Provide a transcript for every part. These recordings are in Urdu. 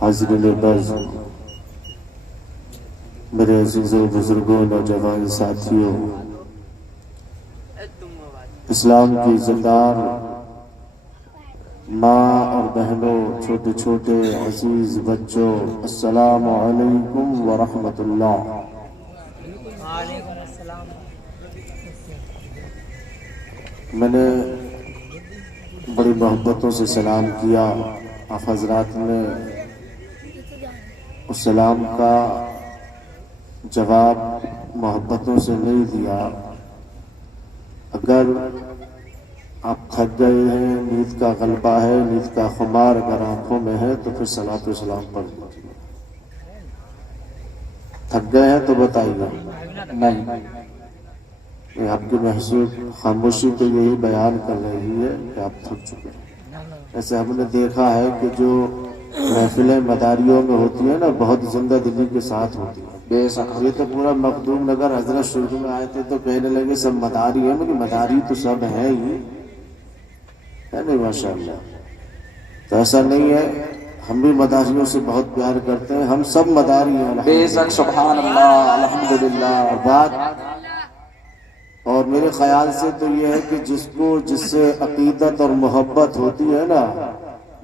حاضرین برز، میرے عزیزوں، بزرگوں، نوجوان ساتھیوں، اسلام کی زندار ماں اور بہنوں، چھوٹے چھوٹے عزیز بچوں، السلام علیکم ورحمۃ اللہ۔ میں نے بڑی محبتوں سے سلام کیا، آپ حضرات نے اس سلام کا جواب محبتوں سے نہیں دیا۔ اگر آپ تھک گئے ہیں، نیند کا غلبہ ہے، نیند کا خمار اگر آنکھوں میں ہے تو پھر صلاۃ و سلام پڑھ لیجیے۔ تھک گئے ہیں تو بتائیے، نہیں آپ کی محسوس خاموشی تو یہی بیان کر رہی ہے کہ آپ تھک چکے ہیں۔ ایسے ہم نے دیکھا ہے کہ جو محفلیں مداریوں میں ہوتی ہیں نا، بہت زندہ دلی کے ساتھ ہوتی ہیں۔ یہ تو پورا مخدوم نگر حضرت شروع میں آئے تھے تو کہنے لگے سب مداری ہیں، مگر مداری تو سب ہیں ہی، ہے نہیں؟ ماشاءاللہ۔ تو ایسا نہیں ہے، ہم بھی مداریوں سے بہت پیار کرتے ہیں، ہم سب مداری ہیں۔ بے شک، سبحان اللہ، الحمدللہ۔ بات اور میرے خیال سے تو یہ ہے کہ جس سے عقیدت اور محبت ہوتی ہے نا،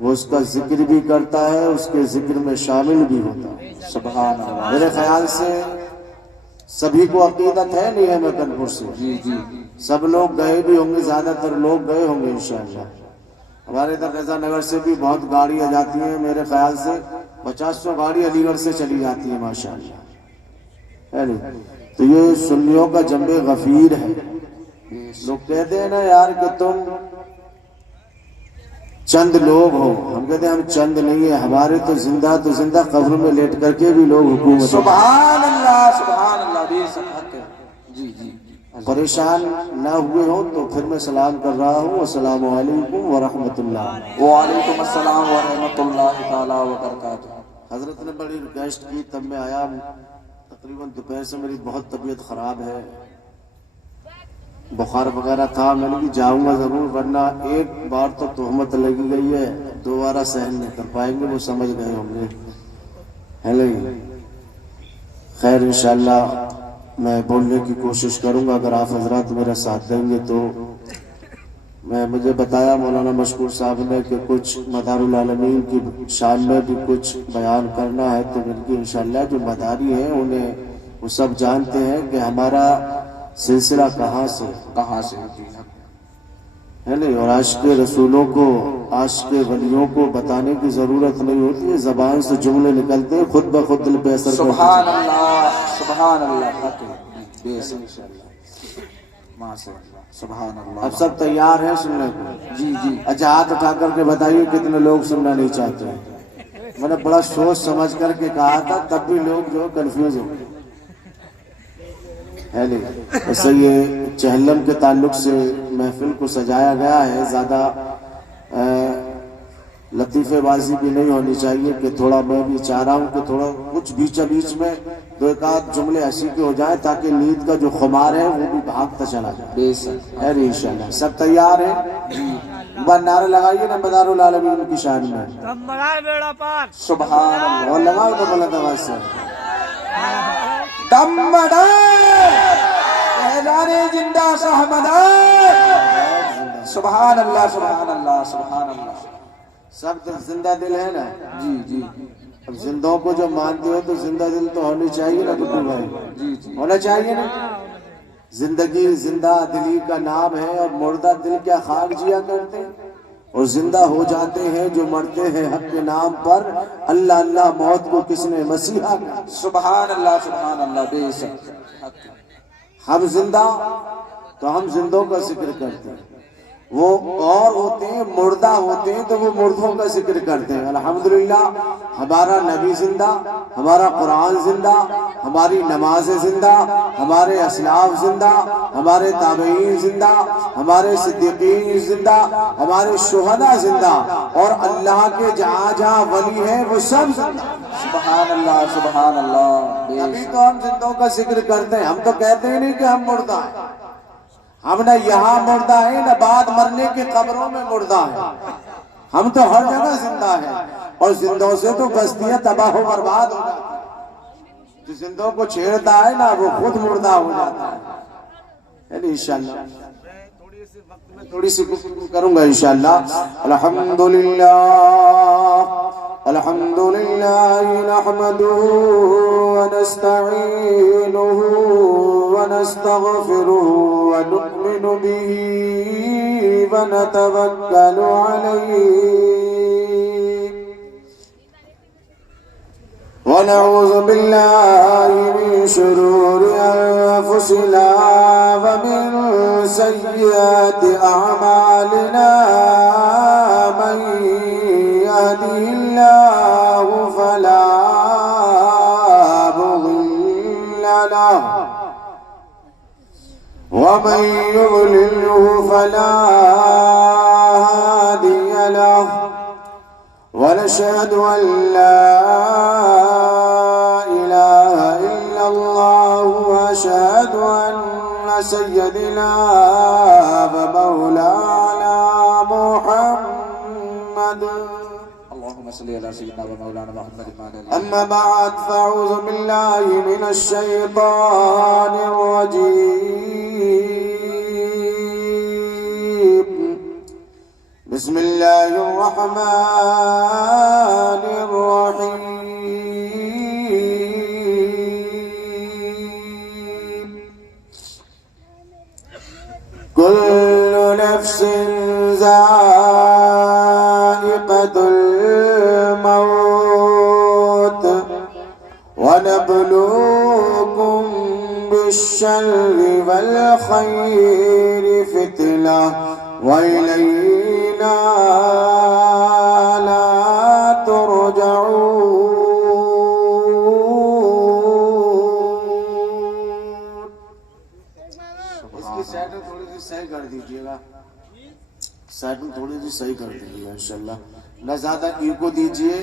وہ اس کا ذکر بھی کرتا ہے، اس کے ذکر میں شامل بھی ہوتا ہے۔ سبحان اللہ۔ میرے خیال سے سبھی کو عقیدت ہے نہیں ہے مکن پور سے؟ جی جی، سب لوگ گئے بھی ہوں گے، زیادہ تر لوگ گئے ہوں گے انشاءاللہ۔ ہمارے ادھر رضا نگر سے بھی بہت گاڑیاں جاتی ہیں، میرے خیال سے 50-100 گاڑی علی گڑھ سے چلی جاتی ہیں ماشاءاللہ، ہے نہیں؟ تو یہ سنیوں کا جنب غفیر ہے۔ لوگ کہتے ہیں نا یار کہ تم چند لوگ ہو، ہم کہتے ہیں ہم چند نہیں ہیں، ہمارے تو زندہ قبر میں لیٹ کر کے بھی لوگ حکومت۔ سبحان اللہ، سبحان اللہ، بے شک حق ہے۔ جی جی، پریشان نہ ہوئے ہو تو پھر میں سلام کر رہا ہوں، السلام علیکم ورحمۃ اللہ۔ وعلیکم السلام ورحمۃ اللہ تعالی وبرکاتہ۔ حضرت نے بڑی ریکویسٹ کی تب میں آیا۔ تقریباً دوپہر سے میری بہت طبیعت خراب ہے، بخار وغیرہ تھا، میں نے بھی جاؤں گا ضرور، ورنہ ایک بار تو تہمت لگی گئی ہے، دوبارہ سہن نہیں کر پائیں گے، وہ سمجھ گئے ہوں گے، ہے نہیں؟ خیر انشاءاللہ میں بولنے کی کوشش کروں گا، اگر آپ حضرات میرا ساتھ دیں گے تو۔ مجھے بتایا مولانا مشکور صاحب نے کہ کچھ مدار العالمین کی شان میں بھی کچھ بیان کرنا ہے، تو بلکہ انشاءاللہ جو مداری ہیں انہیں وہ سب جانتے ہیں کہ ہمارا سلسلہ کہاں سے ہے نہیں، اور عاشق رسولوں کو، عاشق ولیوں کو بتانے کی ضرورت نہیں ہوتی ہے، زبان سے جملے نکلتے ہیں، خود بخود دل پہ اثر کرتے ہیں۔ سبحان اللہ، سبحان اللہ، بے شک، ماشاء اللہ، سبحان اللہ۔ اب سب تیار ہیں سننے کو؟ جی جی، اچھا ہاتھ اٹھا کر کے بتائیے کتنے لوگ سننا نہیں چاہتے ہیں؟ میں نے بڑا سوچ سمجھ کر کے کہا تھا، تب بھی لوگ جو کنفیوز ہو گئے، ہے نہیں؟ ایسے یہ چہلم کے تعلق سے محفل کو سجایا گیا ہے، زیادہ لطیفے بازی بھی نہیں ہونی چاہیے کہ تھوڑا، میں بھی چاہ رہا ہوں کہ تھوڑا کچھ بیچ میں دو ایک آدھ جملے ایسی کے ہو جائیں تاکہ نیند کا جو خمار ہے وہ بھی بھاگتا چلا جائے۔ بے شک، خیر انشاءاللہ سب تیار ہیں؟ بار نعرے لگائیے نا مدار العالمین کی شان میں، سبحان اللہ۔ اور لگاؤ تو بلند آواز سے، دم بدار، اعلان زندہ شہمدار۔ سبحان اللہ، سبحان اللہ، سبحان اللہ۔ سب زندہ دل ہے نا؟ جی جی، اب زندوں کو جو مانتے ہو تو زندہ دل تو ہونی چاہیے نا ٹوٹو بھائی، جی جی، ہونا چاہیے نا۔ زندگی زندہ دلی کا نام ہے، اور مردہ دل کیا خاک جیا کرتے ہیں، اور زندہ ہو جاتے ہیں جو مرتے ہیں حق کے نام پر۔ اللہ اللہ موت کو کس نے مسیحا کہا؟ سبحان اللہ، سبحان اللہ، بے شک۔ ہم زندہ تو ہم زندوں کا ذکر کرتے ہیں، وہ اور ہوتے ہیں مردہ ہوتے ہیں تو وہ مردوں کا ذکر کرتے ہیں۔ الحمدللہ ہمارا نبی زندہ، ہمارا قرآن زندہ، ہماری نمازیں زندہ، ہمارے اسلاف زندہ، ہمارے تابعین زندہ، ہمارے صدیقین زندہ، ہمارے شہداء زندہ، اور اللہ کے جہاں جہاں ولی ہیں وہ سب زندہ۔ سبحان اللہ، سبحان اللہ۔ ابھی تو ہم زندوں کا ذکر کرتے ہیں، ہم تو کہتے ہی نہیں کہ ہم مردہ ہیں، ہم نہ یہاں مردہ ہیں نہ بعد مرنے کے قبروں میں مردہ ہیں، ہم تو ہر جگہ زندہ ہیں، اور زندوں سے تو بستیاں تباہ و برباد ہو جاتی ہیں۔ جو زندوں کو چھیڑتا ہے نا وہ خود مردہ ہو جاتا ہے۔ یعنی انشاءاللہ میں تھوڑی سی گفتگو کروں گا انشاءاللہ۔ الحمدللہ الحمدللہ نحمدہ ونستعینہ ونستغفرہ ونؤمن بہ ونتوکل علیہ ونعوذ باللہ من شرور انفسنا ومن سیئات اعمالنا من يهده الله فلا مضل له ومن يضلله فلا هادي له ونشهد أن لا إله إلا الله وأشهد أن سيدنا ومولانا محمد اللهم صل على سيدنا ومولانا محمد وعلى آله أما بعد فأعوذ بالله من الشيطان الرجيم بسم الله الرحمن الرحيم كل نفس ذائقة الموت ونبلوكم بالشر والخير فتنة وإلينا لا ترجعون۔ اس کی سیٹنگ تھوڑی سی صحیح کر دیجیے گا، سیٹنگ تھوڑی سی صحیح کر دیجیے گا انشاءاللہ۔ نہ زیادہ ایکو دیجیے،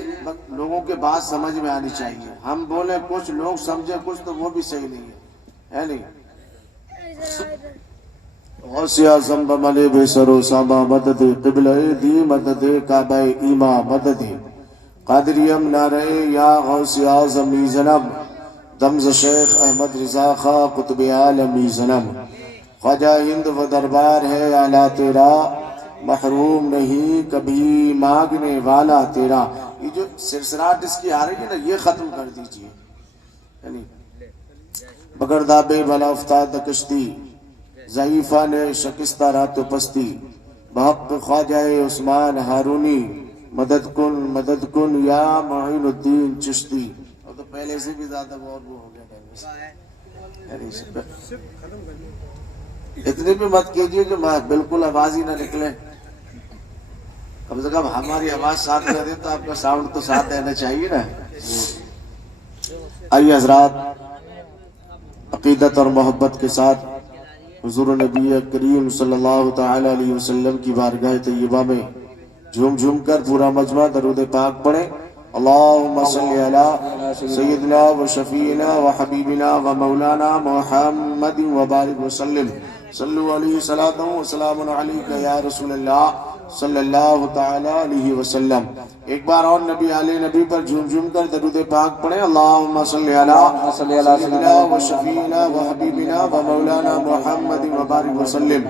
لوگوں کے بات سمجھ میں آنی چاہیے۔ ہم بولے کچھ، لوگ سمجھے کچھ، تو وہ بھی صحیح نہیں ہے نہیں؟ غوث اعظم بملے بے سر و ساما مدد قبلہ دی مدد کعبہ ایما مدد قادریم نعرہ یا غوث اعظم زنم دمز شیخ احمد رضا خواہ قطب عالمی زنم خواجہ ہند و دربار ہے اعلیٰ تیرا محروم نہیں کبھی مانگنے والا تیرا۔ یہ جو سرسراٹ اس کی آ رہی ہے نا یہ ختم کر دیجئے، یعنی بگردہ بے بلا افتاد کشتی ضعیفہ نے شکستہ رات و پستی بحق خواجہ عثمان ہارونی مدد کن یا معین الدین چشتی۔ اور تو پہلے سے بھی زیادہ بہت وہ ہو گیا، اتنے بھی مت کیجئے کہ بالکل آواز ہی نہ نکلے، کم سے کم ہماری آواز ساتھ نہ دے تو آپ کا ساؤنڈ تو ساتھ دینا چاہیے نا۔ آئیے حضرات عقیدت اور محبت کے ساتھ حضور نبی کریم صلی اللہ تعالی علیہ وسلم کی بارگاہ طیبہ میں جھوم جھوم کر پورا مجمع درود پاک پڑھیں۔ اللہم صلی علی سیدنا و شفیعنا و حبیبنا و مولانا محمد و بارک وسلم صلو علیہ صلاۃ و سلام علیکہ یا رسول اللہ صلی اللہ تعالی علیہ وسلم۔ ایک بار اور نبی علیہ نبی پر جھوم جھوم کر درود پاک پڑھیں۔ اللہم صلی علی سیدنا و شفیعنا و حبیبنا و مولانا محمد و بارک وسلم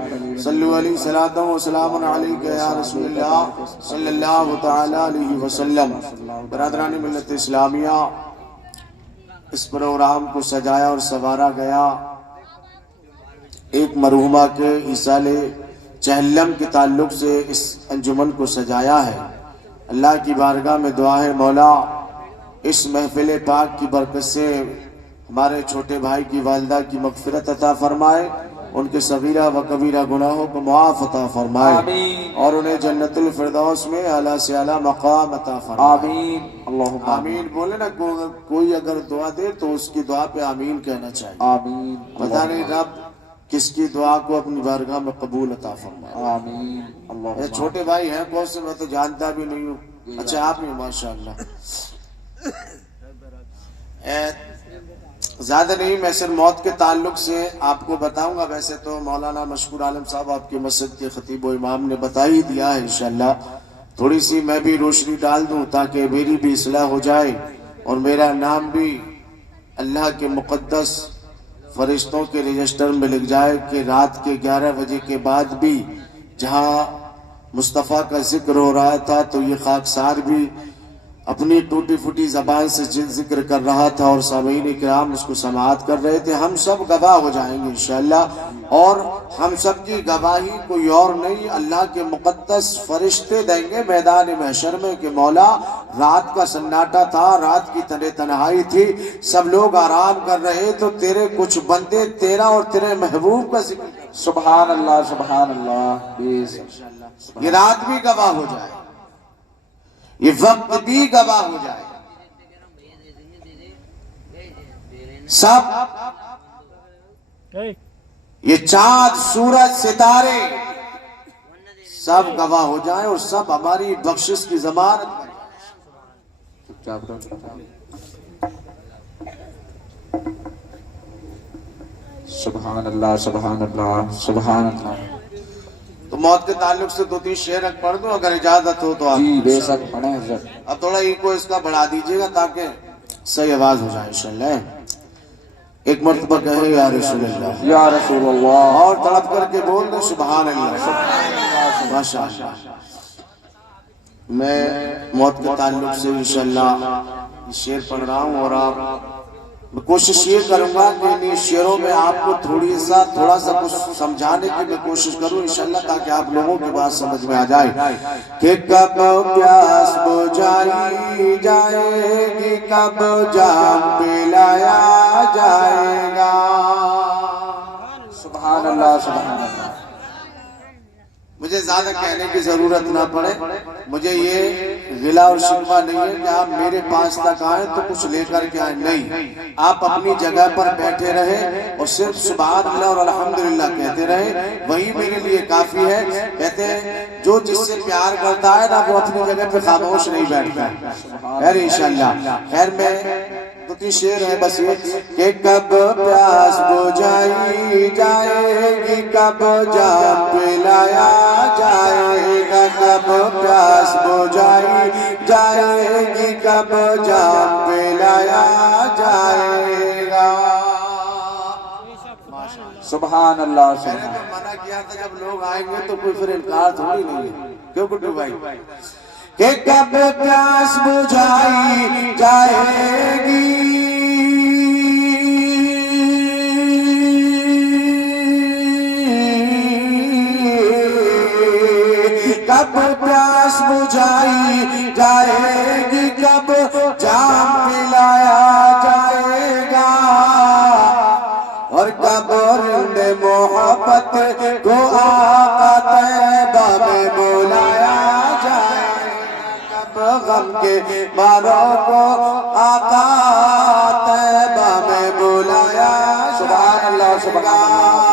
صلو علیہ صلاۃ و سلام علیکہ یا رسول اللہ صلی اللہ تعالی علیہ وسلم۔ برادران ملت اسلامیہ، اس پروگرام کو سجایا اور سنوارا گیا ایک مرحومہ کے ایصال چہلم کے تعلق سے اس انجمن کو سجایا ہے۔ اللہ کی بارگاہ میں دعا ہے مولا اس محفل پاک کی برکت سے ہمارے چھوٹے بھائی کی والدہ کی مغفرت عطا فرمائے، ان کے صغیرہ و کبیرہ گناہوں کو معاف عطا فرمائے اور انہیں جنت الفردوس میں اعلیٰ سے اعلیٰ مقام عطا فرمائے۔ آمین اللہم آمین بولے نا، کوئی اگر دعا دے تو اس کی دعا پہ آمین کہنا چاہیے۔ آمین پتہ نہیں رب کس کی دعا کو اپنی بارگاہ میں قبول عطا فرمائے۔ آمین یہ چھوٹے بھائی ہیں کون سے، میں تو جانتا بھی نہیں ہوں۔ اچھا آپ نہیں، ماشاءاللہ۔ زیادہ نہیں، میں صرف موت کے تعلق سے آپ کو بتاؤں گا، ویسے تو مولانا مشکور عالم صاحب آپ کی مسجد کے خطیب و امام نے بتا ہی دیا ہے انشاءاللہ۔ تھوڑی سی میں بھی روشنی ڈال دوں تاکہ میری بھی اصلاح ہو جائے اور میرا نام بھی اللہ کے مقدس فرشتوں کے رجسٹر میں لکھ جائے کہ رات کے 11 بجے کے بعد بھی جہاں مصطفیٰ کا ذکر ہو رہا تھا تو یہ خاکسار بھی اپنی ٹوٹی پھوٹی زبان سے ذکر کر رہا تھا اور سامعین کرام اس کو سماعت کر رہے تھے. ہم سب گواہ ہو جائیں گے انشاءاللہ، اور ہم سب کی گواہی کوئی اور نہیں، اللہ کے مقدس فرشتے دیں گے میدان محشر میں کہ مولا رات کا سناٹا تھا، رات کی تنہائی تھی، سب لوگ آرام کر رہے تو تیرے کچھ بندے تیرا اور تیرے محبوب کا ذکر. سبحان اللہ سبحان اللہ. یہ رات بھی گواہ ہو جائے، یہ وقت بھی گواہ ہو جائے، سب یہ چاند سورج ستارے سب گواہ ہو جائیں اور سب ہماری بخشش کی ضمانت سبحان اللہ سبحان اللہ سبحان اللہ. تو موت کے تعلق سے 2-3 شعر پڑھ دوں اگر اجازت ہو تو آپ. جی بے شک پڑھیں حضرت. اب تھوڑا ایکو اس کا بڑھا دیجئے گا تاکہ صحیح آواز ہو جائے انشاءاللہ. ایک مرتبہ کہے یا رسول اللہ، یا رسول اللہ، اور تڑپ کر کے بول دیں سبحان اللہ. ماشاءاللہ. میں موت کے تعلق سے انشاءاللہ یہ شعر پڑھ رہا ہوں اور میں کوشش یہ کروں گا کہ ان شعروں میں آپ کو تھوڑا سا کچھ سمجھانے کی میں کوشش کروں انشاءاللہ تاکہ آپ لوگوں کے بات سمجھ میں آ جائے کہ کب پیاس بجھائی جائے گی، کب جام پلایا جائے گا. سبحان اللہ سبحان اللہ. مجھے زیادہ کہنے کی ضرورت نہ پڑے، مجھے یہ غلا اور شکوہ نہیں ہے کہ آپ میرے پاس تک آئیں تو کچھ لے کر کے آئیں، نہیں، آپ اپنی جگہ پر بیٹھے رہیں اور صرف سبحان اللہ اور الحمدللہ کہتے رہیں، وہی میرے لیے کافی ہے. کہتے ہیں جو جس سے پیار کرتا ہے نا وہ اپنی جگہ پہ خاموش نہیں بیٹھتا ہے. خیر انشاءاللہ. خیر میں 2-3 شعر ہے بس یہ کہ کب پیاس بجھائی جائے گی، کب جام پلایا جائے گا، کب پیاس بجھائی جائے گی، کب جام پلایا جائے گا. سبحان اللہ میں نے تو منع کیا تھا جب لوگ آئیں گے تو کوئی پھر انکار تھوڑی نہیں ہے. کیوں گڈو بھائی؟ کہ کب پیاس بجھائی جائے گی، کب پیاس بجھائی جائے گی، کب جام پلایا جائے گا، اور کب رند محبت کو آقا طیبہ میں بلایا جائے گا، کب غم کے ماروں کو آقا طیبہ میں بلایا. سبحان اللہ سبحان اللہ.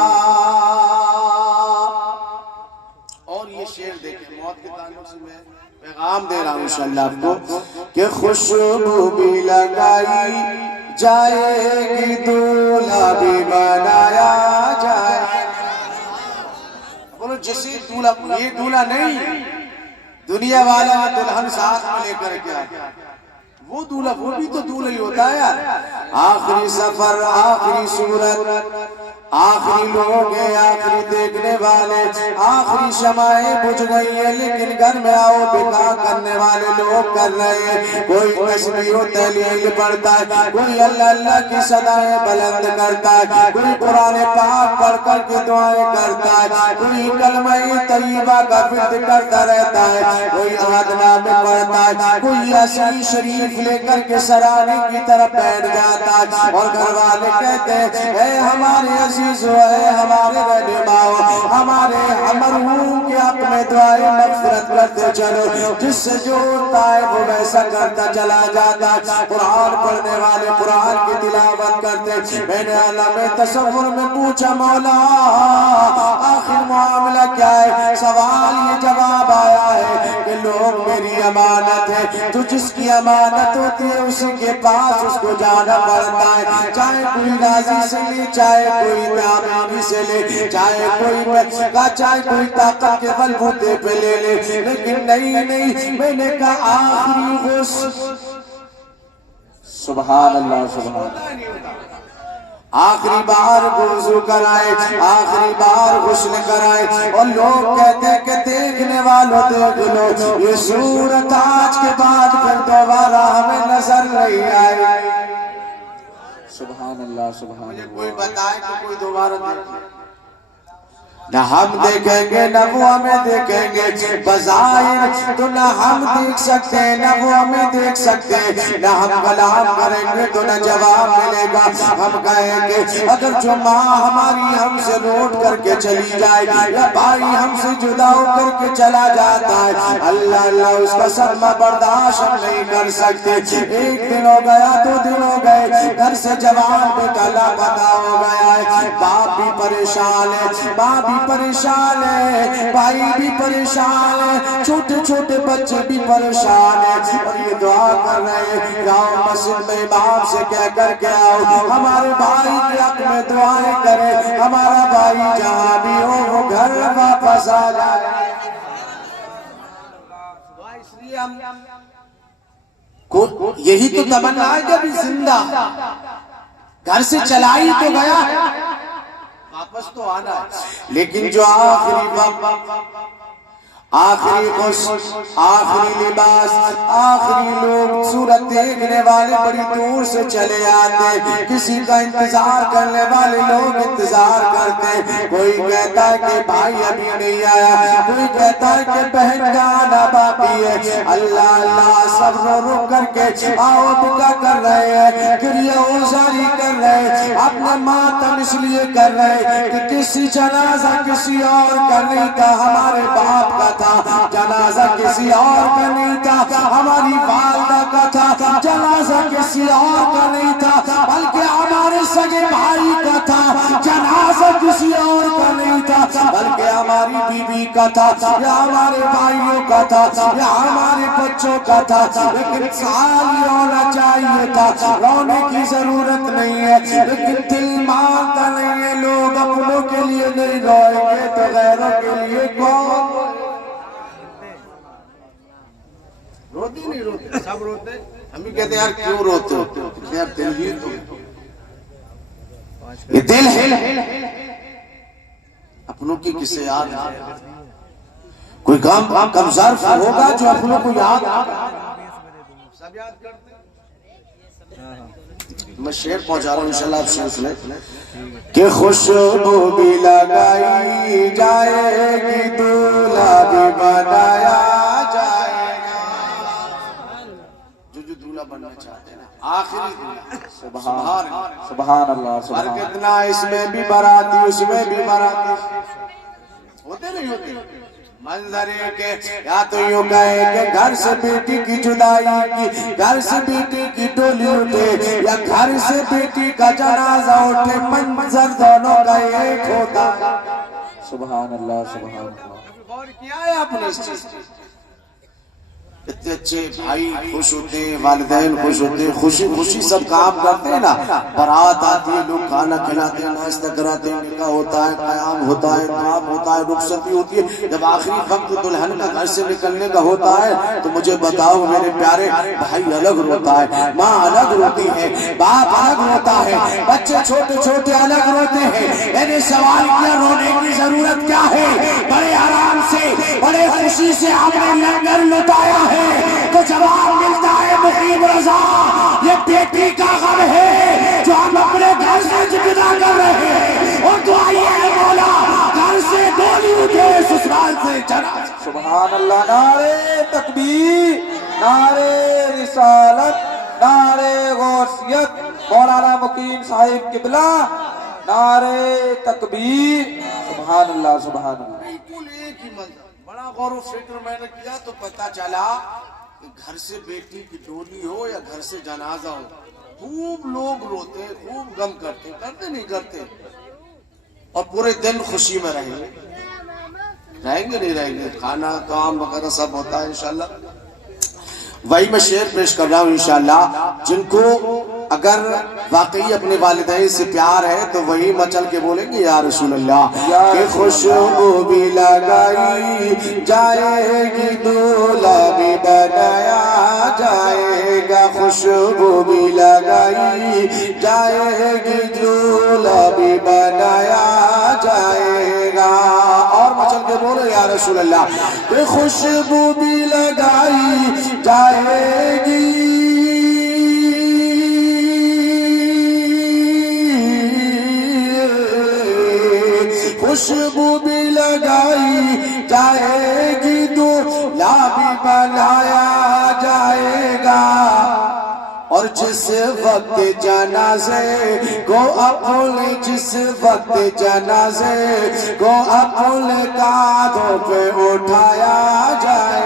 اور یہ شعر دیکھیں موت کے تعلق سے میں پیغام دے رہا ہوں انشاءاللہ آپ کو کہ خوشبو بھی لگائی جائے گی، دولہا بھی بنایا جائے. بولو جیسے دولہا، یہ دولہا نہیں دنیا والا دلہن ساتھ میں لے کر کے آتا، وہ دولہا وہ بھی تو دولہا ہی ہوتا ہے یار. آخری سفر، آخری صورت، آخری لوگ ہیں، آخری دیکھنے والے، آخری شمعیں بجھ گئی ہیں لیکن گھر میں آؤ بکا کرنے والے لوگ کر رہے ہیں. کوئی تسبیح و تحلیل پڑھتا ہے، کوئی اللہ اللہ کی صدائیں بلند کرتا ہے، کوئی قرآن پاک پڑھ کر کے دعائیں کرتا ہے، کوئی کلمہ طیبہ کا ورد کرتا رہتا ہے، کوئی آدنامے پڑھتا ہے، کوئی یاسین شریف لے کر کے سرانے کی طرف بیٹھ جاتا ہے. اور گھر والے کہتے ہیں اے ہمارے عزیزو، اے ہمارے رہنماؤ، ہمارے مرحوم کے حق میں دعائیں مغفرت کرتے چلو. جس سے جو ہوتا ہے وہ ویسا کرتا چلا جاتا. قرآن پڑھنے والے قرآن کی تلاوت کرتے. میں نے عالم تصور میں پوچھا مولا آخر معاملہ کیا ہے؟ سوال یہ جواب آیا ہے کہ لوگ میری امانت ہے، تو جس کی امانت ہوتی ہے اسی کے پاس اس کو جانا پڑتا ہے، چاہے کوئی غازی سے لے، چاہے کوئی تعمیری سے لے، چاہے کوئی بچہ، چاہے کوئی طاقت کے بلبوتے پہ لے لے، لیکن نہیں، میں نے کہا آخری غسل، سبحان اللہ سبحان اللہ آخری بار وضو کرائے، آخری بار غسل کرائے، اور لوگ کہتے ہیں کہ دیکھنے والوں دیکھ لو، یہ صورت آج کے بعد پھر دوبارہ ہمیں نظر نہیں آئی۔ سبحان اللہ سبحان مجھے اللہ کوئی بتائے کہ کوئی دوبارہ دیکھے، نہ ہم دیکھیں گے نہ وہ ہمیں دیکھیں گے، بظاہر تو نہ ہم دیکھ سکتے ہیں نہ وہ ہمیں دیکھ سکتے ہیں، نہ ہم کلام کریں گے تو نہ جواب ملے گا۔ ہم کہیں گے اگر جو ماں ہماری ہم سے روٹ کر کے چلی جائے یا بھائی ہم سے جدا ہو کر کے چلا جاتا ہے، اللہ اس کا صدمہ برداشت ہم نہیں کر سکتے۔ ایک دن ہو گیا، 2 دن ہو گئے، گھر سے جوان بیٹا لاپتہ ہو گیا ہے، باپ بھی پریشان ہے، ماں بھی پریشان ہے، بھائی بھی پریشان ہے، چھوٹے چھوٹے بچے بھی پریشان ہیں، اور یہ دعا کر رہے ہیں جاؤ مسجد میں امام سے کہہ کر کے آؤ ہمارے بھائی کے حق میں دعائیں کریں، ہمارا بھائی جہاں بھی ہو وہ گھر واپس آ جائے۔ اس لیے ہم یہی تو تمنا ہے جب زندہ گھر سے چلائی تو گیا، واپس تو آنا ہے، لیکن جو آخری وقت، آخری غسل، آخری لباس، آخری لوگ صورت دیکھنے والے بڑی دور سے چلے آتے، کسی کا انتظار کرنے والے لوگ انتظار کرتے، کوئی کہتا ہے کہ بھائی ابھی نہیں آیا، کوئی کہتا ہے کہ بہن کا آنا باقی ہے، اللہ سب رک کر کے آؤ بکا کر رہے ہیں، گریہ اوزاری کر رہے ہیں، اپنے ماتم اس لیے کر رہے ہیں کہ کسی جنازہ کسی اور کا نہیں تھا، ہمارے باپ کا تھا، جنازہ کسی اور کا نہیں تھا، ہماری والدہ کا تھا، جنازہ کسی اور کا نہیں تھا، بلکہ ہمارے سگے بھائی کا تھا، جنازہ کسی اور کا نہیں تھا، بلکہ ہماری بیوی کا تھا، یا ہمارے بھائیوں کا تھا، یا ہمارے بچوں کا تھا، لیکن سال یہ ہونا چاہیے تھا، رونے کی ضرورت نہیں ہے، لیکن دل مانتا نہیں ہے، لوگ اپنوں کے لیے نہیں روئیں گے تو غیروں کے لیے کون؟ روتے نہیں روتے، سب روتے، ہم بھی کہتے ہیں یار کیوں روتے ہو؟ یار دل ہی تو، یہ دل ہے، اپنوں کی کسے یاد ہے، کوئی کم ظرف ہوگا جو اپنوں کو یاد سب یاد کرتے ہیں۔ میں شعر پہنچا رہا ہوں انشاءاللہ آپ شعر سنیں کہ خوشبو بھی لگائی جائے گی، دولہا بھی بنایا جائے گا، جو دولہا بننا چاہتے ہیں آخری دولہا، سبحان اللہ سبحان فرق اتنا اس میں بھی براتی اس میں بھی براتی ہوتے نہیں ہوتے، منظر کے یا تو یوں کہے کہ گھر سے بیٹی کی جدائی کی، گھر سے بیٹی کی ڈولی اٹھے، یا گھر سے بیٹی کا جنازہ اٹھے، منظر دونوں کا ایک ہوتا ہے۔ سبحان اللہ سبحان اللہ غور کیا ہے آپ نے اس چیز کی؟ اتنے اچھے بھائی خوش ہوتے ہیں، والدین خوش ہوتے ہیں، خوشی خوشی سب کام کرتے ہیں نا، برات آتی ہے، لوگ کھانا کھلاتے ہیں، ناشتہ کراتے ہیں، نکاح ہوتا ہے، قیام ہوتا ہے، دعا ہوتا ہے، رخصتی ہوتی ہے، جب آخری وقت دلہن کا گھر سے نکلنے کا ہوتا ہے تو مجھے بتاؤ میرے پیارے بھائی الگ روتا ہے، ماں الگ روتی ہے، باپ الگ روتا ہے، بچے چھوٹے چھوٹے الگ روتے ہیں۔ میں نے سوال کیا رونے کی ضرورت کیا ہے؟ بڑے آرام سے بڑے خوشی سے ہم نے لنگر لٹایا ہے تو جواب ملتا ہے مقیم رضا یہ بیٹی کا غم ہے جو ہم اپنے گھر سے جدا کر رہے ہیں، اور دعائیے ہے مولا گھر سے ڈولی اٹھے سسرال سے چلا۔ سبحان اللہ، نعرہ تکبیر، نعرہ رسالت، نعرہ غوثیت، مولانا مقیم صاحب قبلہ، نعرہ تکبیر، سبحان اللہ سبحان اللہ۔ بالکل ایک ہی منظر، بڑا غور و فکر میں نے کیا تو پتا چلا کہ گھر سے بیٹی کی ڈولی ہو یا گھر سے جنازہ ہو، خوب لوگ روتے، خوب غم کرتے نہیں کرتے، اور پورے دن خوشی میں رہیں گے۔ رہیں گے نہیں رہیں گے، کھانا کام وغیرہ سب ہوتا ہے انشاءاللہ۔ وہی میں شعر پیش کر رہا ہوں انشاءاللہ، جن کو اگر واقعی اپنے والدین سے پیار ہے تو وہی مچل کے بولیں گے یا رسول اللہ، کہ خوشبو بھی لگائی جائے گی، دولہا بھی بنایا جائے گا، خوشبو بھی لگائی جائے گی، دولہا بھی بنایا جائے گا، اور مچل کے بولو یا رسول اللہ، کہ خوشبو بھی لگائی جائے گی، خوشبو بھی لگائی جائے گی، دولہا بھی بنایا جائے گا، اور جس وقت جنازے کو اپنے، جس وقت جنازے کو اپنے کاندھوں پہ اٹھایا جائے۔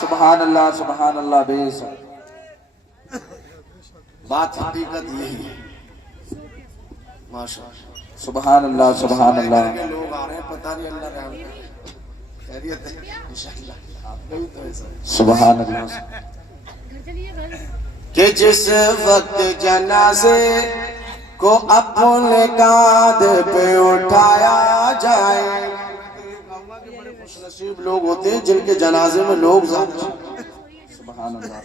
سبحان اللہ سبحان اللہ، بے شک بات حقیقت یہی ہے، ماشاءاللہ۔ سبحان اللہ سبحان اللہ۔ لوگ آ رہے ہیں، پتہ نہیں اللہ رحم کرے، خیریت ہے انشاءاللہ، آپ کا ہی تو ایسا ہے۔ سبحان اللہ۔ کہ جس وقت جنازے کو اپنے کاندھے پہ اٹھایا جائے، بڑے خوش نصیب لوگ ہوتے ہیں جن کے جنازے میں لوگ زیادہ، سبحان اللہ۔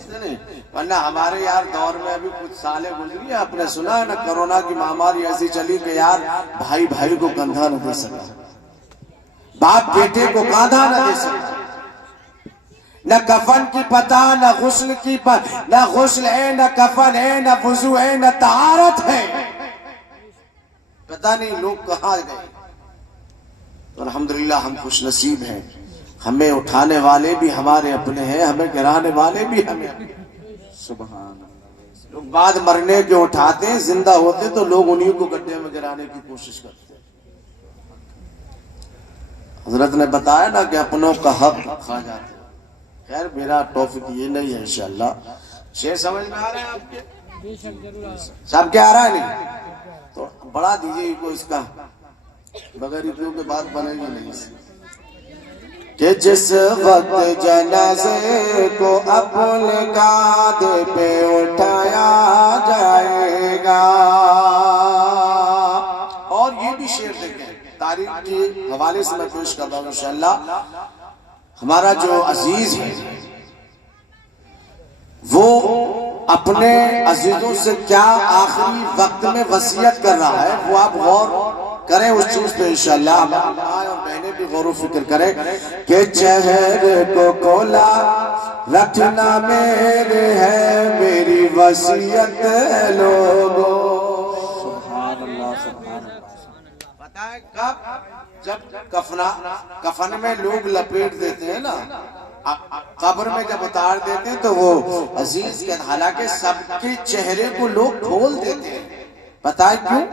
ورنہ ہمارے یار دور میں ابھی کچھ سالیں گزری ہیں، آپ نے سنا ہے نا، کرونا کی مہاماری ایسی چلی کہ یار بھائی بھائی کو کندھا نہ دے سکا، باپ بیٹے کو کاندھا نہ دے سکا، نہ کفن کی پتہ، نہ غسل کی پتہ، نہ غسل ہے، نہ کفن ہے، نہ وضو ہے، نہ طہارت ہے، پتہ نہیں لوگ کہاں گئے۔ تو الحمدللہ ہم خوش نصیب ہیں، ہمیں اٹھانے والے بھی ہمارے اپنے ہیں، ہمیں گرانے والے بھی ہمیں۔ سبحان اللہ۔ لوگ بعد مرنے کے اٹھاتے ہیں، زندہ ہوتے تو لوگ انہی کو گڈھے میں گرانے کی کوشش کرتے ہیں۔ حضرت نے بتایا نا کہ اپنوں کا حق کھا جاتے ہیں۔ خیر میرا ٹاپک یہ نہیں ہے انشاءاللہ، شعر سمجھ میں آ رہا ہے آپ کے؟ سب کے آ رہا ہے نہیں تو بڑھا دیجئے کو اس کا، بغیر اتنوں کے بعد بنے گی نہیں سے، کہ جس وقت جنازے کو اپنے کاندھے پہ اٹھایا جائے گا، اور یہ بھی شعر دیکھیں تاریخ کے حوالے سے میں پیش کر رہا ہوں انشاءاللہ۔ ہمارا جو عزیز ہے وہ اپنے عزیزوں سے کیا آخری وقت میں وصیت کر رہا ہے، وہ آپ غور کریں اس چیز پہ انشاءاللہ، مائیں اور بہنیں بھی غور و فکر کریں، کہ چہرے کو کھولا رکھنا میرے ہے میری وصیت لوگوں۔ سبحان اللہ سبحان اللہ۔ پتہ ہے کب؟ جب کفن میں لوگ لپیٹ دیتے ہیں نا، قبر میں جب اتار دیتے ہیں تو وہ عزیز کے، حالانکہ سب کے چہرے کو لوگ کھول دیتے ہیں، پتہ ہے کیوں؟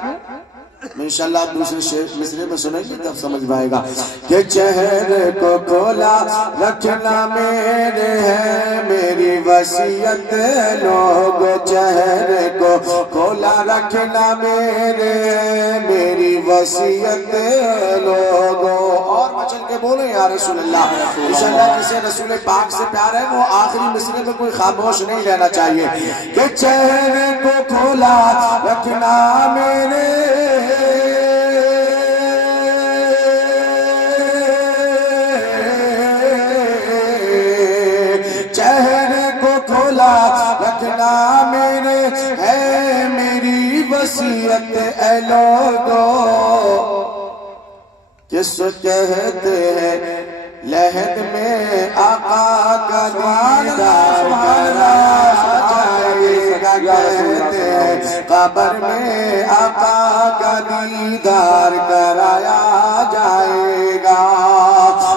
انشاءاللہ آپ دوسرے مصرے میں سنیں گے تب سمجھ پائے گا، کہ چہرے کو کھولا رکھنا میرے ہے میری وصیت لوگ، چہرے کو کھولا رکھنا میرے میری وصیت لوگوں، اور مچل کے بولیں یا رسول اللہ۔ انشاءاللہ جسے رسول پاک سے پیار ہے وہ آخری مصرے میں کوئی خاموش نہیں رہنا چاہیے، کہ چہرے کو کھولا رکھنا میرے رکھنا میرے ہے میری وصیت اے لوگو، کس کہتے ہیں لحد میں آقا کا دیدار کرایا جائے گا، کہتے ہیں قبر میں آقا کا دیدار کرایا جائے گا۔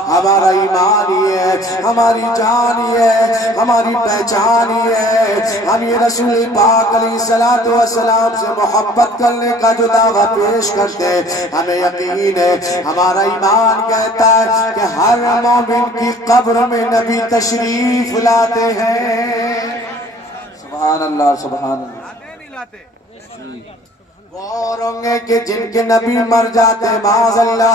ہمارا ایمان یہ ہے، ہماری جان یہ ہے، ہماری پہچان یہ ہے، ہم یہ رسول پاک علیہ السلام سے محبت کرنے کا جو دعویٰ پیش کرتے ہیں، ہمیں یقین ہے، ہمارا ایمان کہتا ہے کہ ہر مومن کی قبر میں نبی تشریف لاتے ہیں۔ سبحان اللہ سبحان اللہ۔ غور ہوں گے کہ جن کے نبی مر جاتے معاذ اللہ،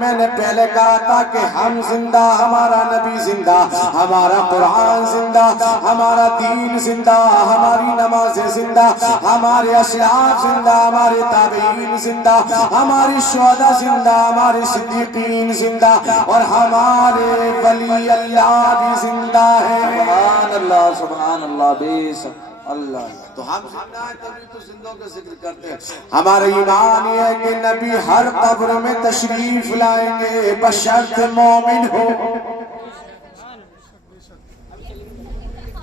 میں نے پہلے کہا تھا کہ ہم زندہ، ہمارا نبی زندہ، ہمارا قرآن زندہ، ہمارا دین زندہ، ہماری نمازیں زندہ، ہمارے اسلاف زندہ، ہمارے تابعین زندہ، ہماری شہداء زندہ، ہمارے صدیقین زندہ، اور ہمارے ولی اللہ بھی زندہ ہے۔ سبحان اللہ بے شک اللہ۔ تو ہم زندہ ہیں تبھی تو زندوں کا ذکر کرتے ہیں۔ ہمارا ایمان یہ ہے کہ نبی ہر قبر میں تشریف لائیں گے بشرط مومن ہو،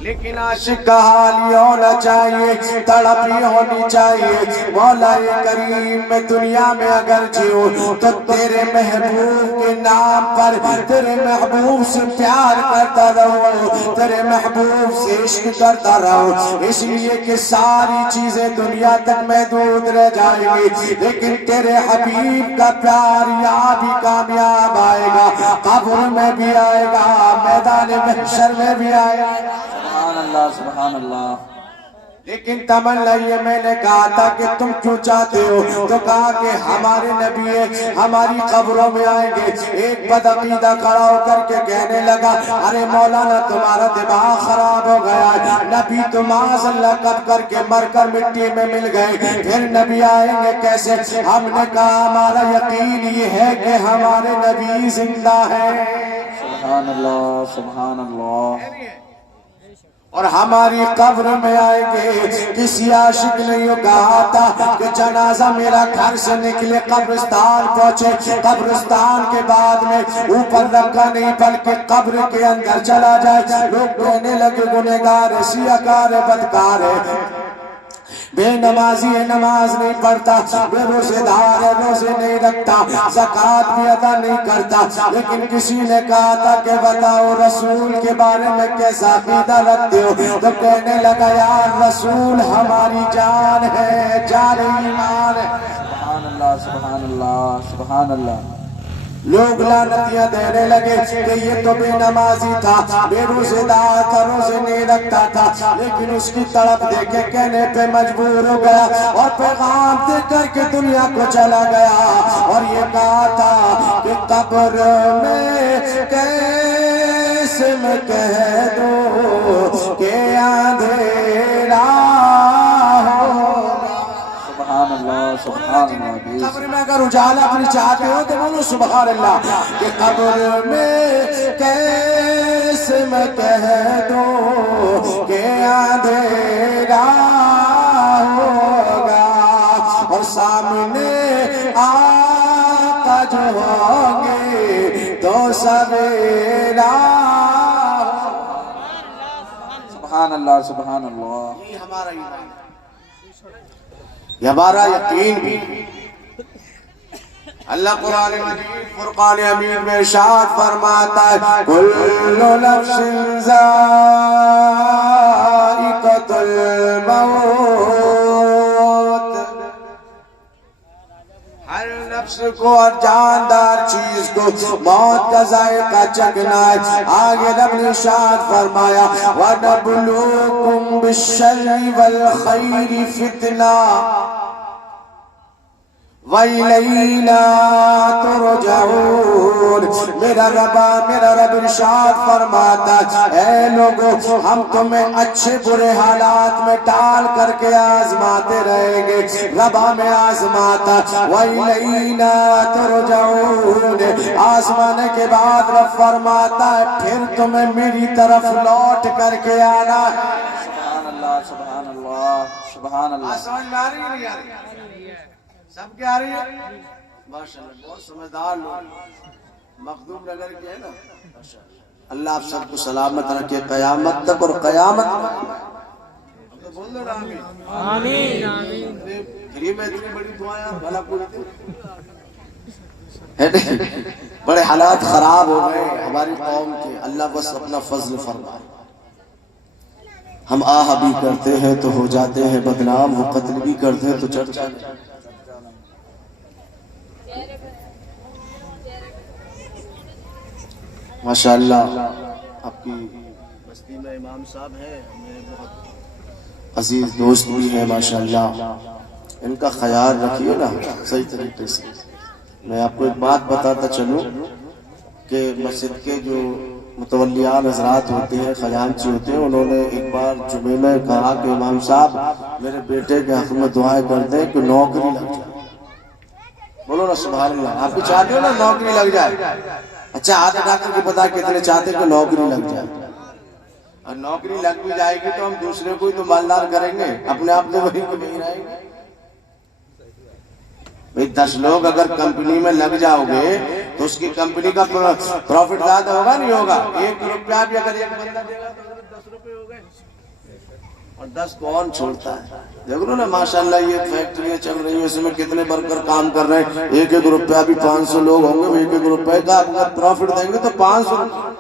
لیکن عاشق کا حال یہ ہونا چاہیے، تڑپ یہ ہونی چاہیے، مولا کریم میں دنیا میں اگر جیو تو تیرے محبوب کے نام پر تیرے محبوب سے پیار کرتا رہو، تیرے محبوب سے عشق کرتا رہو، اس لیے کہ ساری چیزیں دنیا تک محدود رہ جائیں گی، لیکن تیرے حبیب کا پیار یہاں بھی کامیاب آئے گا، قبر میں بھی آئے گا، میدان محشر میں بھی آئے گا۔ سبحان اللہ سبحان اللہ۔ لیکن تمنا یہ میں نے کہا تھا کہ تم کیوں چاہتے ہو، تو کہا کہ ہمارے نبی ہماری قبروں میں آئیں گے۔ ایک بدعقیدہ کھڑا ہو کر کے کہنے لگا، ارے مولانا تمہارا دماغ خراب ہو گیا ہے، نبی تو معاذ اللہ کب کر کے مر کر مٹی میں مل گئے، پھر نبی آئیں گے کیسے؟ ہم نے کہا ہمارا یقین یہ ہے کہ ہمارے نبی زندہ ہیں، سبحان اللہ سبحان اللہ۔ اور ہماری قبر میں آئیں گے۔ کسی عاشق نے یہ کہا تھا کہ جنازہ میرا گھر سے نکلے قبرستان پہنچے، قبرستان کے بعد میں اوپر رکھا نہیں بلکہ قبر کے اندر چلا جائے، لوگ کہنے لگے گنہگار ہے، سیاکار ہے، بدکار ہے، بے نمازی ہے، نماز نہیں پڑھتا، بے روزے دار ہے، روزے نہیں رکھتا، زکوٰۃ بھی ادا نہیں کرتا۔ لیکن کسی نے کہا تھا کہ بتاؤ رسول کے بارے میں کیسا عقیدہ رکھتے ہو؟ تو کہنے لگا یار رسول ہماری جان ہے، جان ایمان ہے۔ سبحان اللہ سبحان اللہ سبحان اللہ۔ لوگ لعنتیاں دینے لگے کہ یہ تو بے نمازی تھا، بے روزے دار تھا، روزے نہیں رکھتا تھا، لیکن اس کی طرف دیکھے کہنے پہ مجبور ہو گیا اور پیغام دے کر کے دنیا کو چلا گیا، اور یہ کہا تھا کہ قبر میں کیسے میں کہہ دوں کہ اندھیرا سبحان اللہ سبحان اللہ۔ قبر میں اگر اجالا اپنی چاہتے ہو تو بولو سبحان اللہ، کہ قبر میں کیسے میں کہہ دوں کہ اندھیرا ہوگا، اور سامنے آقا جو ہوں گے تو سویرا۔ سبحان اللہ سبحان اللہ۔ یہ ہمارا ایمان ہے، یہ ہمارا یقین بھی۔ اللہ قرآن مجید فرقان حمید میں ارشاد فرماتا ہے کل نفس ذائقۃ الموت، ہر نفس کو اور جاندار چیز کو موت کا ذائقہ چکھنا ہے۔ آگے رب نے ارشاد فرمایا وَنَبْلُوكُمْ بِالشَّرِّ وَالْخَيْرِ فِتْنَةً وَإِلَيْنَا تُرْجَعُونَ۔ میرا رب ارشاد فرماتا اے لوگو ہم تمہیں اچھے برے حالات میں ڈال کر کے آزماتے رہیں گے، ربا میں آزماتا وَإِلَيْنَا تُرْجَعُونَ، آزمانے کے بعد رب فرماتا ہے پھر تمہیں میری طرف لوٹ کر کے آنا ہے۔ سبحان اللہ سبحان اللہ سبحان اللہ۔ سمجھ میں آ رہی ہے نہیں آ رہی؟ سب کیا آ رہی ہے؟ ماشاءاللہ بہت سمجھدار لوگ، مخدوم نگر کے ہیں نا، اللہ آپ سب کو سلامت رکھے قیامت تک، اور قیامت تو بول دو نا آمین آمین۔ فری میں اتنی بڑی دعائیں آپ بھلا پوچھتے بڑے حالات خراب ہو گئے ہماری قوم کے، اللہ بس اپنا فضل فرمائے۔ ہم آہ بھی کرتے ہیں تو ہو جاتے ہیں بدنام، وہ قتل بھی کرتے ہیں تو چرچا نہیں۔ ماشاءاللہ آپ کی بستی میں امام صاحب ہیں، میرے بہت عزیز دوست بھی ہیں ماشاءاللہ، ان کا خیال رکھیے نا صحیح طریقے سے. میں آپ کو ایک بات بتاتا چلوں کہ مسجد کے جو متولیان حضرات ہوتے ہیں، خزانچی ہوتے ہیں، انہوں نے ایک بار جمعے میں کہا کہ امام صاحب میرے بیٹے کے حق میں دعائیں کر دیں کہ نوکری لگ جائے. بولو نا سبحان اللہ. آپ بھی چاہتے ہو نا نوکری لگ جائے؟ اچھا ہاتھ اٹھا کر کے بتا کتنے چاہتے کہ نوکری لگ جائے؟ اور نوکری لگ بھی جائے گی تو ہم دوسرے کو ہی تو مالدار کریں گے، اپنے آپ تو وہی کو نہیں رہیں گے. بھئی 10 لوگ اگر کمپنی میں لگ جاؤ گے تو اس کی کمپنی کا پروفٹ زیادہ ہوگا نہیں ہوگا؟ 1 روپیہ بھی اگر ایک بندہ دے گا تو 10 روپے ہو گئے، اور 10 کون چھوڑتا ہے؟ دیکھ لو نا ماشاءاللہ یہ فیکٹریاں چل رہی ہیں، اس میں کتنے ورکر کام کر رہے ہیں. 1 روپیہ بھی 500 لوگ ہوں گے، 1 روپے کا اگر پروفٹ دیں گے تو 500 روپے.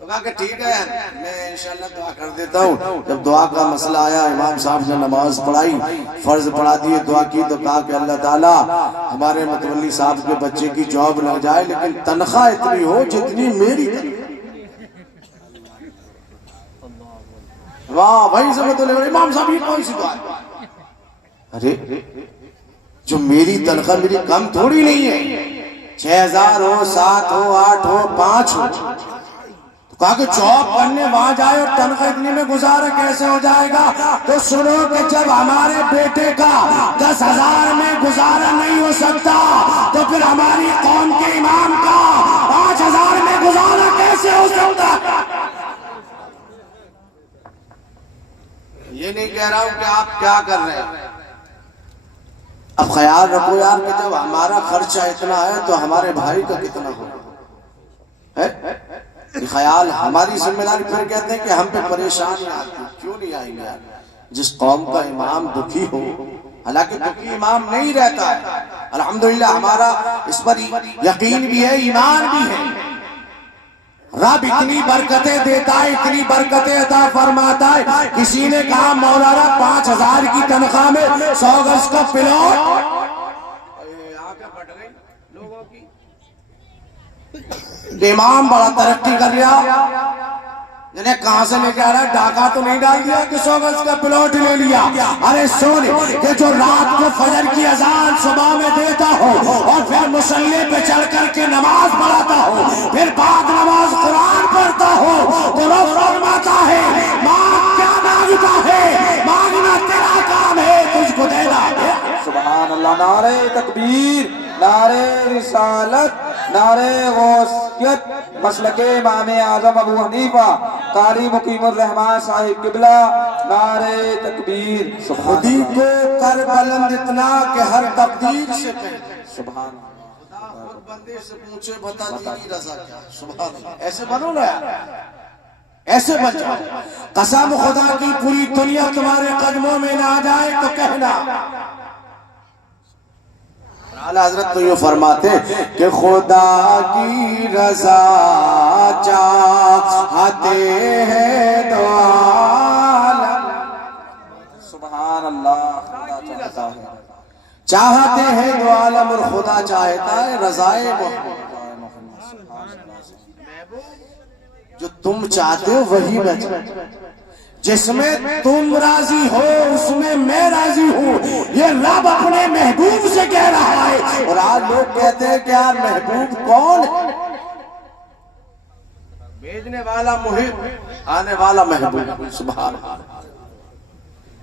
تو کہا کہ ٹھیک ہے میں انشاءاللہ دعا کر دیتا ہوں. جب دعا کا مسئلہ آیا، امام صاحب نے نماز پڑھائی، فرض پڑھا دیے، دعا کی تو کہا کہ اللہ تعالیٰ ہمارے متولی صاحب کے بچے کی جاب لگ جائے لیکن تنخواہ اتنی ہو جتنی میری. واہ بھائی سمجھ لے امام صاحب یہ کون سی دعا ہے؟ ارے جو میری تنخواہ میری کم تھوڑی نہیں ہے، 6000 ہو، 7 ہو، 8 ہو، 5 ہو. کہا کہ جاب کرنے وہاں جائے اور تنخواہ اتنی میں گزارا کیسے ہو جائے گا؟ تو سنو کہ جب ہمارے بیٹے کا 10,000 میں گزارا نہیں ہو سکتا تو پھر ہماری قوم کے امام کا 5,000 میں گزارا کیسے ہو سکتا؟ یہ نہیں کہہ رہا ہوں کہ آپ کیا کر رہے ہیں، اب خیال رکھو یار کہ جب ہمارا خرچہ اتنا ہے تو ہمارے بھائی کا کتنا ہوگا. یہ خیال ہماری ذمہ داری. پھر کہتے ہیں کہ ہم پہ پریشانی آتی، کیوں نہیں آئی یار؟ جس قوم کا امام دکھی ہو، حالانکہ دکھی امام نہیں رہتا ہے، الحمدللہ ہمارا اس پر یقین بھی ہے، ایمان بھی ہے. رب اتنی برکتیں دیتا ہے، اتنی برکتیں عطا فرماتا ہے. کسی نے کہا مولانا 5,000 کی تنخواہ میں 100 گز کا پلاٹ. امام بڑا ترقی کر رہا، یعنی کہاں سے لے کے آ رہا ہے؟ ڈاکہ تو نہیں ڈال دیا کہ 100 گز کا پلاٹ لے لیا. ارے سونے کہ جو رات کو فجر کی اذان صبح میں دیتا ہو اور پھر مصلی پہ چڑھ کر کے نماز پڑھاتا ہو، پھر بعد نماز قرآن پڑھتا ہو تو رب فرماتا ہے مانگ کیا مانگتا ہے، مانگنا تیرا کام ہے، تجھ کو دینا ہے. سبحان اللہ. نعرہ تکبیر، نعرہ رسالت، نعرہ غوثیت، مسلک امام اعظم ابو حنیفہ قاری مقیم الرحمن صاحب قبلہ. نعرہ تکبیر. خودی کو کر بلند اتنا کہ ہر تقدیر سے پہلے. سبحان اللہ. خود بندے سے پوچھے بتا تیری رضا کیا. سبحان اللہ. ایسے بنو نا یار، ایسے بن جاؤ. قسم خدا کی پوری دنیا تمہارے قدموں میں نہ آ جائے تو کہنا. اعلیٰ حضرت تو یہ فرماتے کہ خدا کی رضا چاہتے ہیں دو عالم. سبحان اللہ. خدا چاہتا ہے، چاہتے ہیں دو عالم اور خدا چاہتا ہے رضائے محمد. جو تم چاہتے ہو وہی میں چاہتا ہوں، جس میں تم راضی ہو اس میں میں راضی ہوں. یہ رب اپنے محبوب سے کہہ رہا ہے. اور آج لوگ کہتے ہیں کہ یار محبوب کون ہے؟ بھیجنے والا محب، آنے والا محبوب. سبحان اللہ.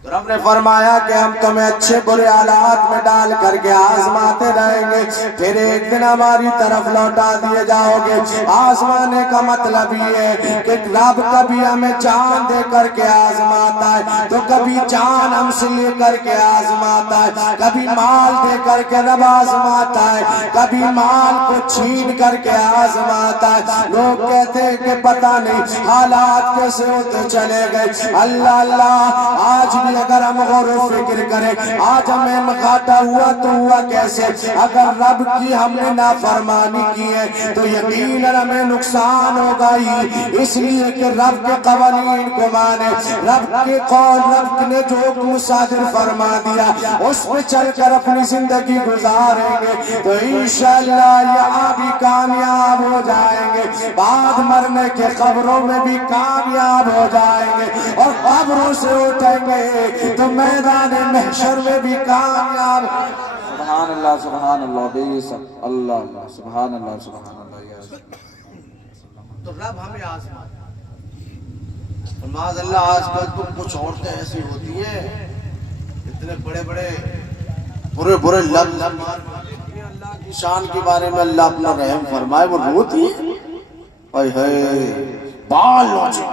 تو رب نے فرمایا کہ ہم تمہیں اچھے برے حالات میں ڈال کر کے آزماتے رہیں گے، پھر ایک دن ہماری طرف لوٹا دیے جاؤ گے. آزمانے کا مطلب یہ ہے کہ رب کبھی ہمیں جان دے کر کے آزماتا ہے تو کبھی جان ہم سے لے کر کے آزماتا ہے، کبھی مال دے کر کے رب آزماتا ہے، کبھی مال کو چھین کر کے آزماتا ہے. لوگ کہتے ہیں کہ پتہ نہیں حالات کیسے ہوتے چلے گئے. اللہ اللہ. آج بھی اگر ہم غور و فکر کریں، آج ہمیں گھاٹا ہوا تو ہوا کیسے؟ اگر رب کی ہم نے نافرمانی کی ہے تو یقیناً ہمیں نقصان ہوگا ہی، اس لیے کہ رب کے قوانین کو مانے، رب کے قول، رب نے جو حکم صادر فرما دیا اس پہ چل کر اپنی زندگی گزاریں گے تو انشاءاللہ یہاں بھی کامیاب ہو جائیں گے، بعد مرنے کے قبروں میں بھی کامیاب ہو جائیں گے. اور قبروں سے اٹھیں گے تو میدان محشر میں بھی کامیاب. سبحان اللہ بے شک اللہ اللہ سبحان اللہ یا رسول اللہ. تو رب ہمیں آزمائے. اور معاذ اللہ آج کل تو کچھ عورتیں ایسی ہوتی ہیں اتنے بڑے بڑے برے لفظ اللہ کی شان کے بارے میں اللہ اپنا رحم فرمائے وہ روتی ہے. اے ہے بال نوچے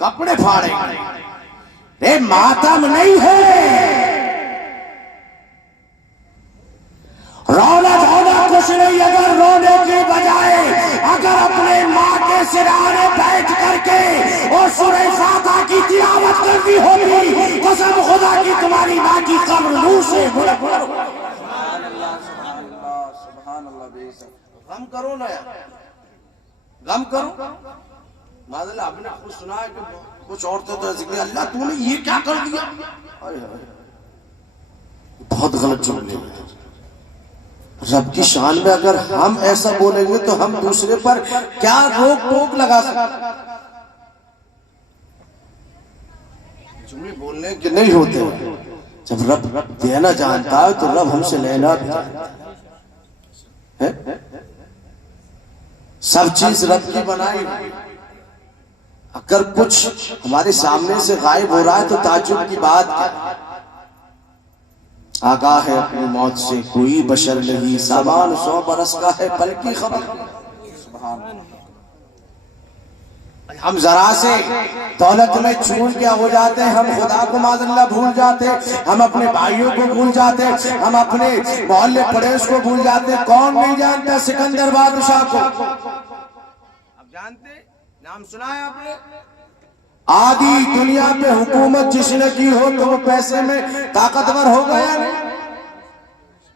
کپڑے پھاڑے اے ماتم نہیں ہے رونا دھونا کچھ نہیں. اگر رونے کی بجائے اگر اپنے ماں کے سرانے بیٹھ کر کے اور سورہ فاتحہ کی تلاوت کرنی ہوگی قسم خدا کی تمہاری ماں کی قبر نور سے سبحان اللہ بے شک. غم کرو نا یار غم کرو. معاذ اللہ آپ نے خود سنا ہے کہ کچھ عورتیں تو ایسے کہ اللہ تو نے یہ کیا کر دیا. بہت غلط جملے ہیں. رب کی شان میں اگر ہم ایسا بولیں گے تو ہم دوسرے پر کیا روک ٹوک لگا سکتے. جملے بولنے کے نہیں ہوتے. جب رب دینا جانتا ہے تو رب ہم سے لینا بھی جانتا ہے. سب چیز رب کی بنائی. اگر کچھ ہمارے سامنے سے غائب ہو رہا ہے تو تعجب کی بات ہے. آگاہ ہے اپنی موت سے کوئی بشر نہیں. سامان 100 برس کا ہے پل کی خبر. سبحان اللہ. ہم ذرا سے دولت میں چون کیا ہو جاتے ہیں. ہم خدا کو معاذ اللہ بھول جاتے ہیں. ہم اپنے بھائیوں کو بھول جاتے ہیں. ہم اپنے محلے پڑوس کو بھول جاتے ہیں. کون نہیں جانتا سکندر بادشاہ کو. اب جانتے نام سنا ہے آپ نے. آدھی دنیا پہ حکومت جس نے کی ہو تو وہ پیسے میں طاقتور ہو گیا نہیں.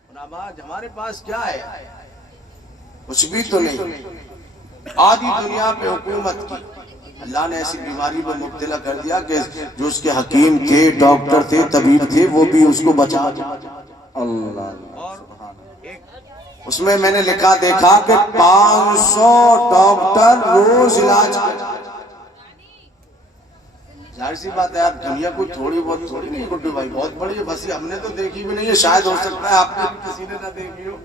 اور آج ہمارے پاس کیا ہے؟ کچھ بھی تو نہیں. آدھی دنیا پہ حکومت کی. اللہ نے ایسی بیماری میں مبتلا کر دیا کہ جو اس کے حکیم تھے ڈاکٹر تھے طبیب تھے وہ بھی اس کو بچا. اللہ. اس میں میں نے لکھا دیکھا کہ 500 ڈاکٹر روز علاج کرتے. ظاہر سی بات ہے یار دنیا کوئی تھوڑی بہت تھوڑی نہیں گڈو بھائی بہت بڑی ہے. بس ہم نے تو دیکھی بھی نہیں ہے. شاید ہو سکتا ہے آپ نے کسی نے نہ دیکھی ہو.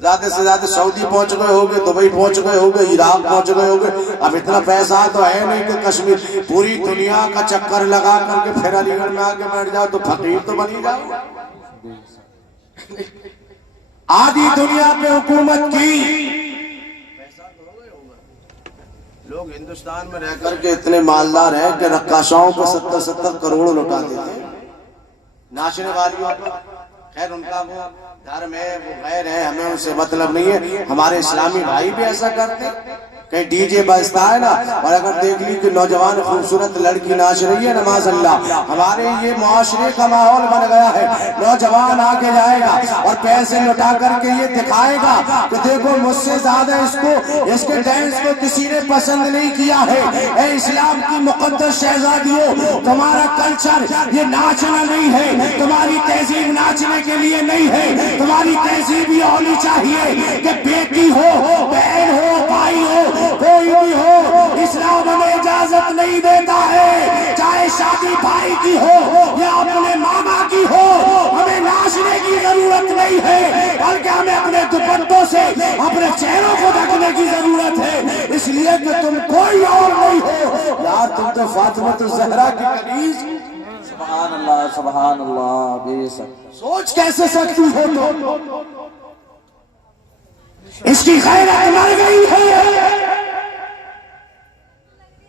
زیادہ سے زیادہ سعودی پہنچ گئے ہوگے دبئی پہنچ گئے ہوگے عراق پہنچ گئے ہوگے. اب اتنا پیسہ تو ہے نہیں کہ کشمیر پوری دنیا کا چکر لگا کر کے پھر علی گڑھ میں آ کے بیٹھ جاؤ تو فقیر تو بنی جاؤ. آدھی دنیا پہ حکومت کی. لوگ ہندوستان میں رہ کر کے اتنے مالدار ہیں کہ رقاصاؤں کو 70 کروڑ لوٹا دیتے ہیں. ناچنے والیوں کو خیر ان کا وہ دھرم ہے وہ غیر ہے ہمیں ان سے مطلب نہیں ہے. ہمارے اسلامی بھائی بھی ایسا کرتے ہیں. کہیں ڈی جے بجتا ہے نا اور اگر دیکھ لی کہ نوجوان خوبصورت لڑکی ناچ رہی ہے نماز اللہ ہمارے یہ معاشرے کا ماحول بن گیا ہے. نوجوان آگے جائے گا اور پیسے لٹا کر کے یہ دکھائے گا کہ دیکھو مجھ سے زیادہ اس کے ڈانس کو کسی نے پسند نہیں کیا ہے. اے اسلام کی مقدس شہزادیوں تمہارا کلچر یہ ناچنا نہیں ہے. تمہاری تہذیب ناچنے کے لیے نہیں ہے. تمہاری تہذیب یہ ہونی چاہیے کہ بیٹی ہو بہن ہو بھائی ہو کوئی بھی ہو اسلام ہمیں اجازت نہیں دیتا ہے چاہے شادی بھائی کی ہو یا اپنے ماما کی ہو ہمیں ناچنے کی ضرورت نہیں ہے بلکہ ہمیں اپنے دوپٹوں سے اپنے چہروں کو ڈھکنے کی ضرورت ہے. اس لیے کہ تم کوئی اور نہیں ہو یار تم تو فاطمہ الزہرا کی کنیز. سبحان اللہ بے شک. سوچ کیسے سکتی ہو تو اس کی غیرت مر گئی ہے.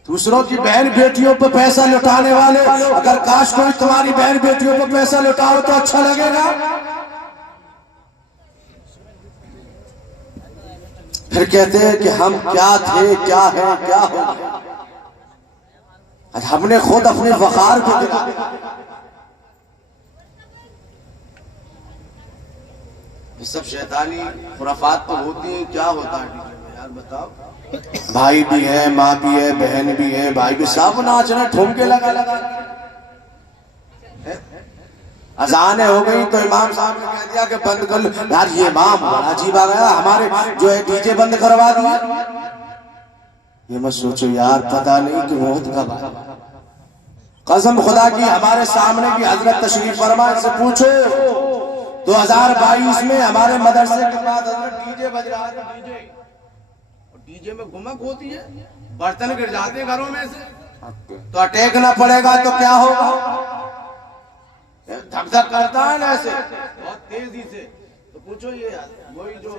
دوسروں کی بہن بیٹیوں پہ پیسہ لٹانے والے اگر کاش کوئی تمہاری بہن بیٹیوں پہ پیسہ لٹاؤ تو اچھا لگے گا. پھر کہتے ہیں کہ ہم کیا تھے کیا ہے کیا ہو گئے. ہم نے خود اپنے وقار کو دکھا. یہ سب شیطانی خرافات تو ہوتی ہیں. کیا ہوتا ہے یار بتاؤ. بھائی بھی ہے ماں بھی ہے بہن بھی ہے بھائی بھی سب ناچ رہے ٹھمکے لگا اذانیں ہو گئی تو امام صاحب نے کہہ دیا کہ بند کر لو. یار یہ امام بڑا عجیب آ گیا ہمارے جو ہے ڈی جے بند کروا دیا. یہ مت سوچو یار پتہ نہیں کہ موت کب آئے قسم خدا کی ہمارے سامنے کی حضرت تشریف فرما سے پوچھو 2022 میں ہمارے مدرسے کے بعد حضرت ڈی جے بج رہا تھا ڈی جے میں گمک ہوتی ہے برتن گر جاتے گھروں میں سے تو اٹیکنا پڑے گا تو کیا ہوگا دھک دھک کرتا ہے نا ایسے بہت تیزی سے تو پوچھو یہ وہی جو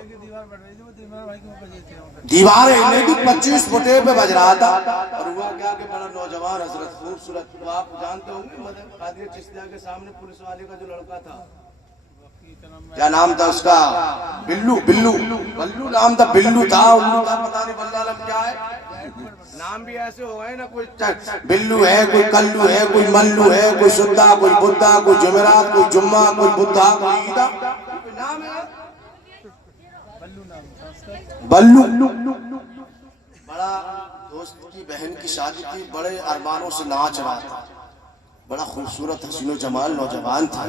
دیوار ہلنے کی 25 فٹے پہ بج رہا تھا اور ہوا کیا کہ بڑا نوجوان حضرت خوبصورت تو آپ جانتے ہوں گے مدر قادری چشتیہ کے سامنے پولیس والے کا جو لڑکا تھا کیا نام تھا اس کا بلو نام تھا بلو تھا پتہ نہیں بلہ لم کیا ہے نام بھی ایسے ہو گئے نا کوئی بلو ہے کوئی کلو ہے کوئی ملو ہے کوئی سدھا کوئی بدھا کوئی جمعرات کوئی جمعہ کوئی بدھا کوئی عیدہ کوئی نام ہے بلو بڑا دوست کی بہن کی شادی تھی بڑے ارمانوں سے ناچ رہا تھا بڑا خوبصورت حسین و جمال نوجوان تھا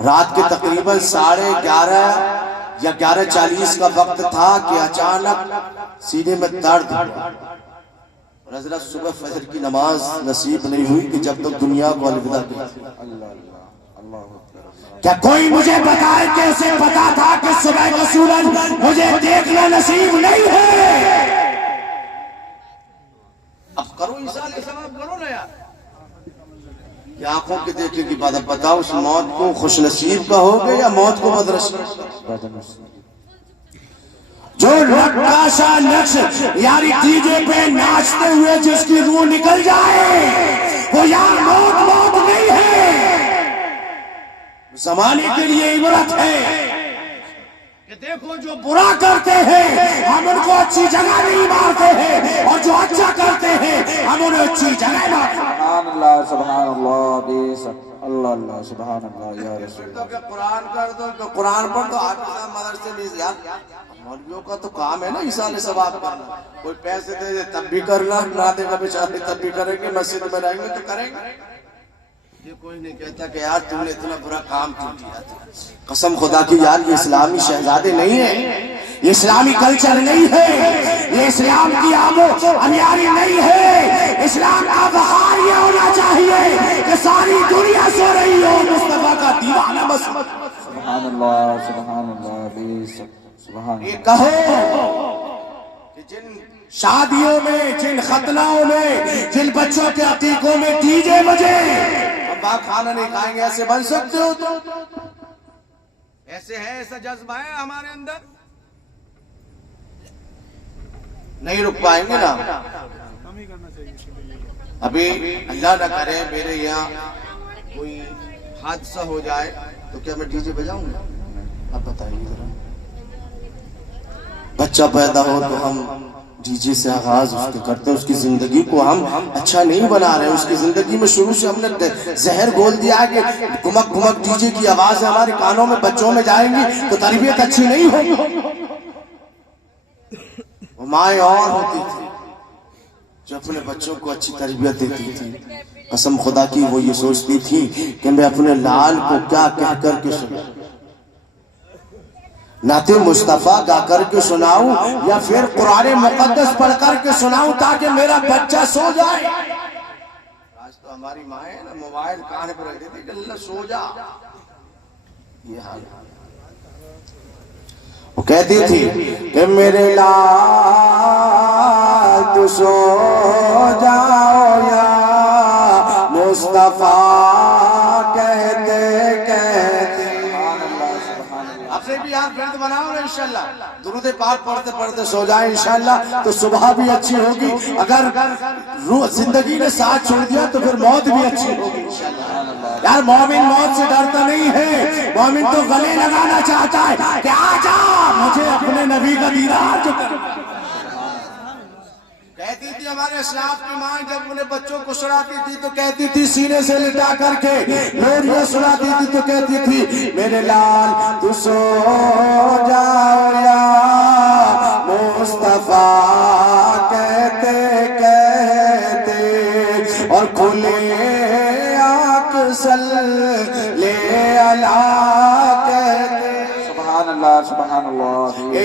رات کے تقریباً 11:30 یا 11:40 کا وقت تھا کہ اچانک سینے میں درد ہوا اور حضرت صبح فجر کی نماز نصیب نہیں ہوئی کہ جب تک دنیا کو الوداع کہی کیا کوئی مجھے بتائے کہ اسے پتا تھا کہ صبح کا سورج مجھے دیکھنا نصیب نہیں ہے اب کرو انسان ثواب کرو نا یار کہ آنکھوں کے دیکھنے کی بات بتاؤ اس موت کو خوش نصیب کا ہوگے یا موت کو بدنصیب جو نقاشہ نقش یاری ڈی جے پہ ناچتے ہوئے جس کی روح نکل جائے وہ یار موت نہیں ہے زمانے کے لیے عبرت ہے کہ دیکھو جو برا کرتے ہیں ہم ان کو اچھی جگہ نہیں مارتے ہیں اور جو اچھا کرتے ہیں ہم انہیں اچھی جگہ مارتے ہیں سبحان اللہ اللہ سبحان اللہ یا رسول اللہ قرآن کر دو کہ قرآن پڑھ دو آپ مدرسے نہیں یار مولویوں کا تو کام ہے نا ایصال ثواب کرنا کوئی پیسے دے دے تب بھی کرنا نہ دے گا بیچارے تب بھی کریں گے مسجد میں رہیں گے تو کریں گے یہ کوئی نہیں کہتا کہ یار تم نے اتنا برا کام کیوں کیا تھا قسم خدا کی یار یہ اسلامی شہزادے نہیں ہیں یہ اسلامی کلچر نہیں ہے یہ اسلام کی آمو امیاری نہیں ہے اسلام کا بہار یہ ہونا چاہیے کہ ساری دنیا سو رہی ہو مصطفیٰ کا دیوانہ مسمت سبحان اللہ سبحان یہ کہو کہ جن شادیوں میں جن ختنوں میں جن بچوں کے عقیقوں میں ڈی جے بجے ہم باہر کھانا نہیں کھائیں گے ایسے بن سکتے ہو تو ایسے ہے ایسا جذبہ ہے ہمارے اندر نہیں رک پائیں گے نا ابھی اللہ نہ کرے میرے یہاں کوئی حادثہ ہو جائے تو کیا میں ڈی جے بجاؤں گا اب بتائیے ذرا بچہ پیدا ہو تو ہم ڈی جے سے آغاز اس کے کرتے ہیں اس کی زندگی کو ہم اچھا نہیں بنا رہے ہیں اس کی زندگی میں شروع سے ہم نے زہر گھول دیا ہے کہ گمک گمک ڈی جے کی آواز ہمارے کانوں میں بچوں میں جائیں گی تو تربیت اچھی نہیں ہوگی وہ مائیں اور ہوتی تھی جو اپنے بچوں کو اچھی تربیت دیتی تھی قسم خدا کی وہ یہ سوچتی تھی کہ میں اپنے لال کو کیا کہہ کر کے سناؤں نعت مصطفیٰ گا کر کے سناؤں یا پھر قرآن مقدس پڑھ کر کے سناؤں تاکہ میرا بچہ سو جائے آج تو ہماری مائیں نا موبائل کانے پر رکھ دیتی کہ اللہ سو جا یہ حال وہ کہتی تھی کہ میرے لال تو سو جاؤ یا مصطفیٰ کہتے کہتے بھی یار فرد بناؤ نا انشاءاللہ درود پاک پڑھتے پڑھتے سو جائیں انشاءاللہ تو صبح بھی اچھی ہوگی اگر روح زندگی نے ساتھ چھوڑ دیا تو پھر موت بھی اچھی ہوگی انشاءاللہ یار مومن موت سے ڈرتا نہیں ہے مومن تو گلے لگانا چاہتا ہے کہ آجا مجھے اپنے نبی کا دیدار جو کرنا کہتی تھی ہمارے اسلاف کی ماں جب انہیں بچوں کو سلاتی تھی تو کہتی تھی سینے سے لٹا کر کے لوریاں سلاتی تھی تو کہتی تھی میرے لال تو سو جاؤ یا مصطفیٰ کہتے کہتے اور کھلے آنکھ صلی علی کہتے سبحان اللہ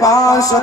500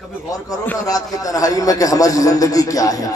کبھی غور کرو نا رات کی تنہائی میں کہ ہماری زندگی کیا ہے.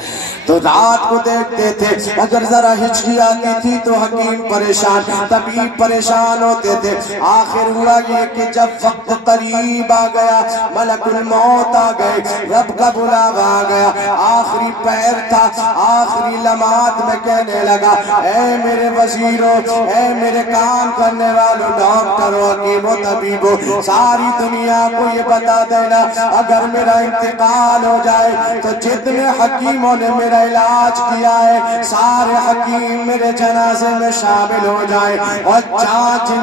تو رات کو دیکھتے تھے اگر ذرا ہچکی آتی تھی تو حکیم پریشان، طبیب پریشان ہوتے تھے. آخر ہوا یہ کہ جب وقت قریب آ گیا، ملک الموت آ گئے، رب کا بلاوا آ گیا، آخری پیر تھا، آخری لمحات میں کہنے لگا اے میرے وزیروں، اے میرے کام کرنے والوں، ڈاکٹروں، حکیموں، طبیبوں، ساری دنیا کو یہ بتا دینا اگر میرا انتقال ہو جائے تو جتنے حکیموں نے میرا علاج کیا ہے سارے حکیم میرے جنازے میں شامل ہو جائے، اور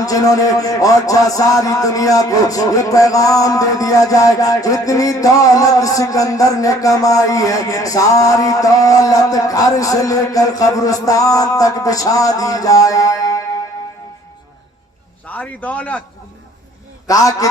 جنہوں نے اور ساری دنیا کو یہ پیغام دے دیا جائے جتنی دولت سکندر نے کمائی ہے ساری دولت گھر سے لے کر قبرستان تک بچھا دی جائے. ساری دولت. کہا کہ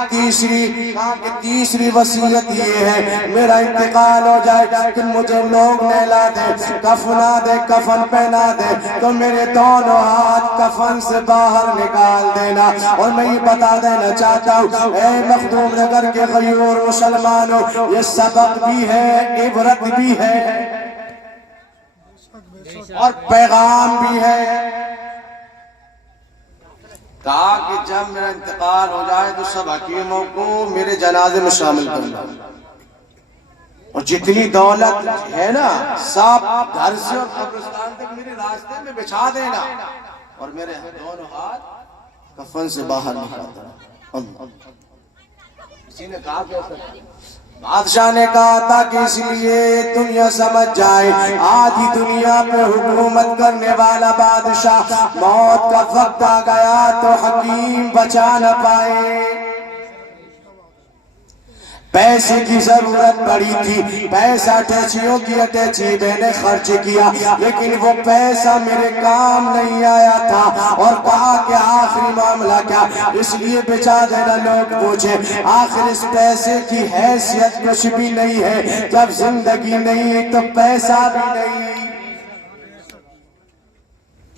تیسری وصیت یہ ہے میرا انتقال ہو جائے کہ مجھے لوگ نہلا دے، کفنا دے، کفن پہنا دے تو میرے دونوں ہاتھ کفن سے باہر نکال دینا. اور میں یہ بتا دینا چاہتا ہوں اے مخدوم نگر کے غیور مسلمانوں، یہ سبق بھی ہے، عبرت بھی ہے اور پیغام بھی ہے. کہا کہ جب میرا انتقال ہو جائے تو سب حکیموں کو میرے جنازے میں شامل کرنا، اور جتنی دولت ہے نا سب گھر سے اور قبرستان تک میرے راستے میں بچھا دینا، اور میرے دونوں ہاتھ کفن سے باہر نکال دینا. کسی نے کہا کیسا؟ بادشاہ نے کہا تھا کہ اس لیے دنیا سمجھ جائے آدھی دنیا پہ حکومت کرنے والا بادشاہ، موت کا وقت آ گیا تو حکیم بچا نہ پائے. پیسے کی ضرورت پڑی تھی، پیسہ اٹیچیوں کی اٹیچی میں نے خرچ کیا، لیکن وہ پیسہ میرے کام نہیں آیا تھا. اور کہا کہ آخری معاملہ کیا، اس لیے بچا دینا. لوگ پوچھے آخر اس پیسے کی حیثیت کچھ بھی نہیں ہے، جب زندگی نہیں تو پیسہ بھی نہیں.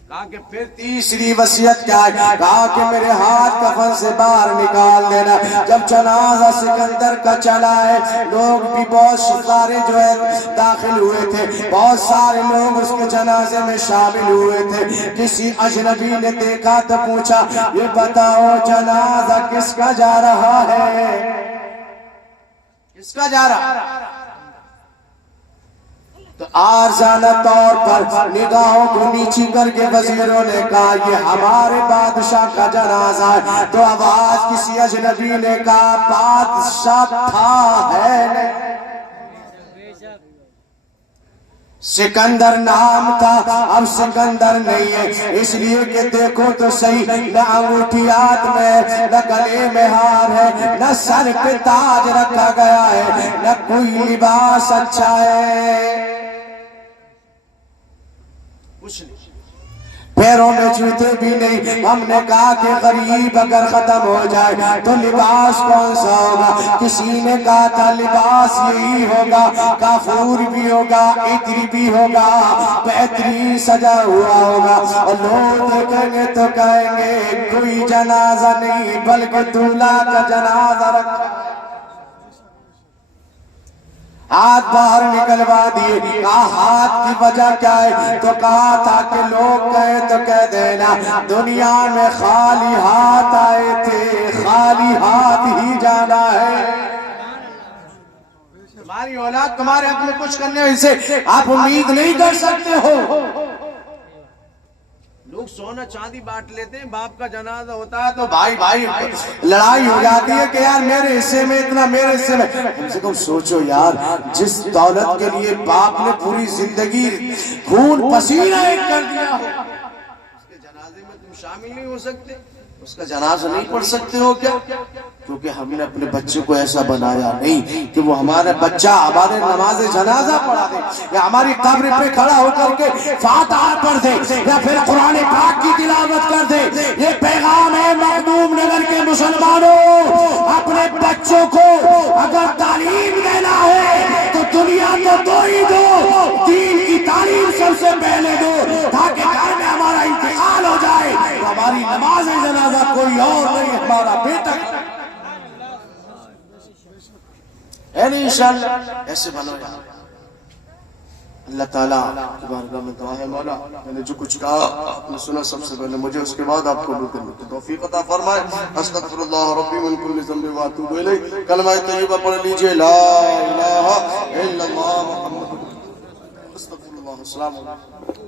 کہا کہ پھر تیسری وصیت کیا ہے؟ کہا کہ میرے ہاتھ کفن سے باہر نکال دینا. جب جنازہ سکندر کا چلا ہے لوگ بھی بہت سارے جو ہے داخل ہوئے تھے، بہت سارے لوگ اس کے جنازے میں شامل ہوئے تھے. کسی اجنبی نے دیکھا تو پوچھا یہ بتاؤ جنازہ کس کا جا رہا ہے؟ کس کا جا رہا ہے؟ تو آرزانہ طور پر نگاہوں کو نیچی کر کے وزیروں نے کہا یہ ہمارے بادشاہ کا جنازہ ہے. تو آواز کسی اجنبی نے کہا بادشاہ تھا ہے سکندر نام تھا، اب سکندر نہیں ہے. اس لیے کہ دیکھو تو صحیح، نہ انگوٹھی ہاتھ میں، نہ گلے میں ہار ہے، نہ سر پہ تاج رکھا گیا ہے، نہ کوئی لباس اچھا ہے، پیروں میں جوتے بھی نہیں. ہم نے کہا کہ غریب اگر ختم ہو جائے تو لباس کون سا ہوگا؟ کسی نے کہا تھا لباس یہی ہوگا، کافور بھی ہوگا، عطر بھی ہوگا، بہترین سجا ہوا ہوگا. اور لوگ دیکھیں گے تو کہیں گے کوئی جنازہ نہیں بلکہ دولہا کا جنازہ رکھا. ہاتھ باہر نکلوا دیے. کہا ہاتھ کی وجہ کیا ہے؟ تو کہا تھا کہ لوگ کہے تو کہہ دینا دنیا میں خالی ہاتھ آئے تھے، خالی ہاتھ ہی جانا ہے. تمہاری اولاد تمہارے حق میں کچھ کرنے سے آپ امید نہیں کر سکتے ہو. لوگ سونا چاندی بانٹ لیتے ہیں، باپ کا جنازہ ہوتا ہے تو بھائی لڑائی ہو جاتی ہے کہ یار میرے حصے میں اتنا، میرے حصے میں. کم سے کم سوچو یار، جس دولت کے لیے باپ نے پوری زندگی خون پسینہ ایک کر دیا ہو، اس کے جنازے میں تم شامل نہیں ہو سکتے، اس کا جنازہ نہیں پڑھ سکتے ہو کیا؟ کیونکہ ہم نے اپنے بچے کو ایسا بنایا نہیں کہ وہ ہمارا بچہ ہمارے نماز جنازہ پڑھا دے، یا ہماری قبر پہ کھڑا ہو کر کے فاتحہ پڑھ دے، یا پھر قرآن پاک کی تلاوت کر دے. یہ پیغام ہے مخدوم نگر کے مسلمانوں، اپنے بچوں کو اگر تعلیم دینا ہے تو دنیا کو دو ہی دو، دین کی تعلیم سب سے پہلے دو، تاکہ گھر میں ہمارا انتقال ہو جائے تو ہماری نماز جنازہ کوئی اور نہیں، ہمارا بیٹا. ہے نہیں انشاءاللہ ایسے بنو یار. اللہ تعالیٰ کی بارگاہ میں دعا ہے مولا میں نے جو کچھ کہا آپ نے سنا سب سے پہلے مجھے اس کے بعد آپ کو قبول کرنے کی توفیق عطا فرمائے. استغفر اللہ ربی من کل ذنب واتوب الیہ. کلمہ طیبہ پڑھ لیجئے لا الہ الا اللہ محمد استغفر اللہ. السلام علیکم.